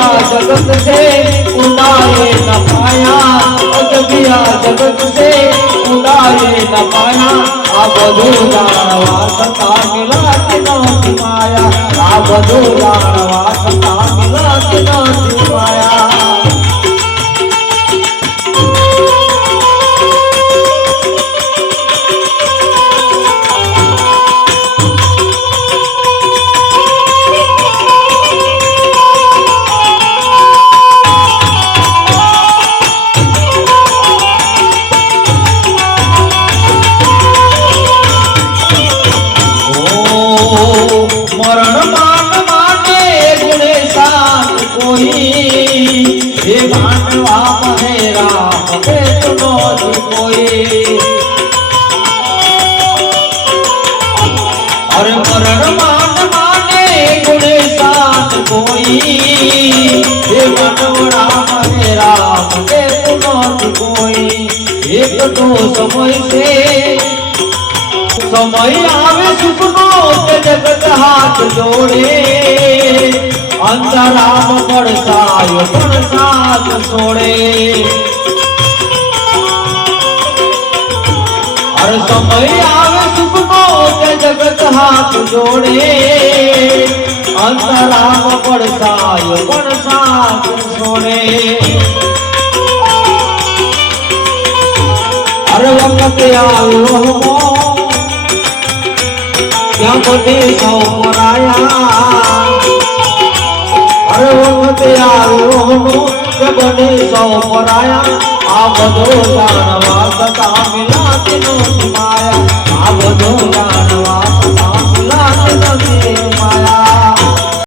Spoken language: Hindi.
अजबिया जगत से उड़ाए न पाया, अजबिया जगत से उड़ाए न पाया। आ बधु जाणवा सता मिलाती नथी माया, आ बधु जाणवा सता मिलाती नथी माया। मरण मान माने गुणे सान कोई, हे मानवा महे राम के तुनो कोई। अरे मरण मान माने गुणे सान कोई, हे मानवा महे राम के तुनो कोई। एक तो समय से समय आवे सुखनो के जगत हाथ जोड़े, अंतराम बरसायो बरसात सोड़े। हर समय आवे सुखनो के जगत हाथ जोड़े, अंतराम बरसायो बरसात सोड़े। हर वक्त आयो क्या बने सौ पराया, हर वक्त आयो क्या बने सौ पराया। आ बधो जाणवा सता मिलाती नथी माया, आ बधो